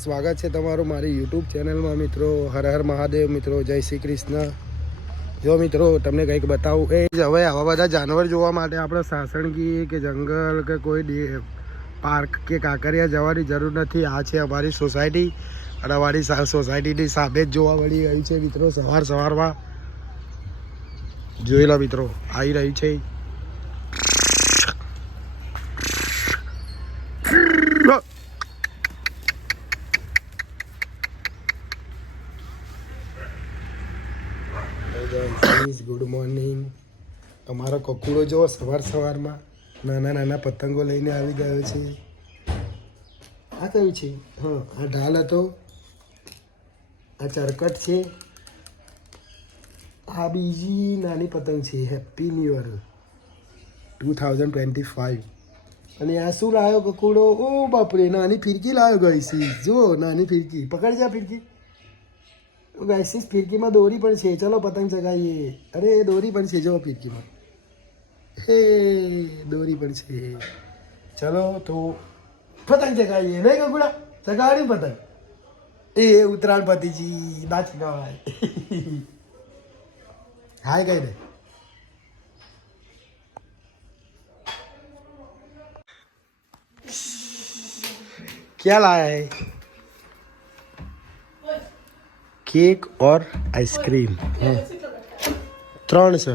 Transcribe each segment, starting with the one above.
સ્વાગત છે તમારું મારી યુટ્યુબ ચેનલમાં મિત્રો. હર હર મહાદેવ મિત્રો, જય શ્રી કૃષ્ણ. જો મિત્રો તમને કંઈક બતાવું, એ જ હવે આવા બધા જાનવર જોવા માટે આપણે સાસણગી કે જંગલ કે કોઈ પાર્ક કે કાંકરિયા જવાની જરૂર નથી. આ છે અમારી સોસાયટી અને અમારી સોસાયટીની સામે જ જોવા મળી રહી છે મિત્રો. સવારમાં જોઈ લો મિત્રો, આવી રહી છે ગુડ મોર્નિંગ. અમારો કકુડો જો સવારમાં નાના પતંગો લઈને આવી ગયો છે. આ કયું છે? હા, આ ઢાલ હતો, આ ચરકટ છે, આ બીજી નાની પતંગ છે. Happy new year 2025. અને આ શું લાવ્યો કકુડો? ઓ બાપરે, નાની ફિરકી લાવ્યો ગઈ. જો નાની ફિરકી, પકડ જા ફિરકી. ગાઈસીસ ફિરકીમાં દોરી પણ છે. ચલો પતંગ ચગાવીએ. અરે દોરી પણ છે જો ફિરકીમાં. હે દોરી પણ છે. ચલો તો પતંગ ચગાવીએ. નહીં કકુડા, ચગાવડી પતંગ. એ ઉત્તરાયણ પતિજી નાચી ગવાય. હાય કઈ દે. क्या लाया है? केक और आइसक्रीम. ત્રણ છે.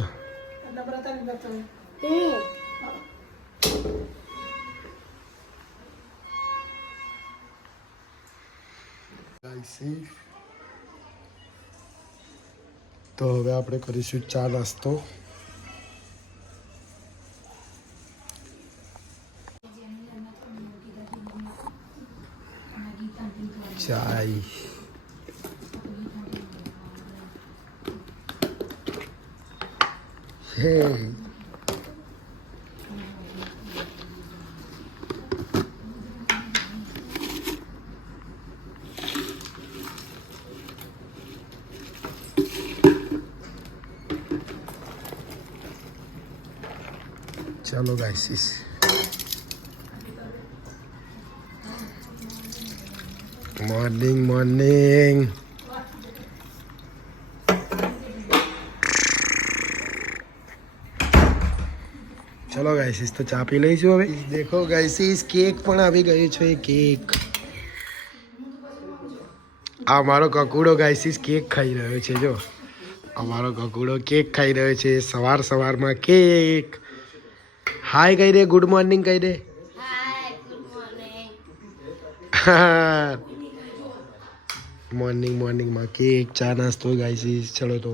તો હવે આપણે કરીશું ચા નાસ્તો. ચાય. Hey. चलो गाइस, मॉर्निंग. ચલો ગાઈસીસ, તો ચા પી લઈશું હવે. દેખો ગાઈસીસ, કેક પણ આવી ગયો છે. કેક. આ મારો કકુડો ગાઈસીસ કેક ખાઈ રહ્યો છે. જો અમારો કકુડો કેક ખાઈ રહ્યો છે સવારમાં. કેક. હાય કહી દે, ગુડ મોર્નિંગ કહી દે. મોર્નિંગમાં કેક, ચા નાસ્તો ગાઈસીસ. ચલો તો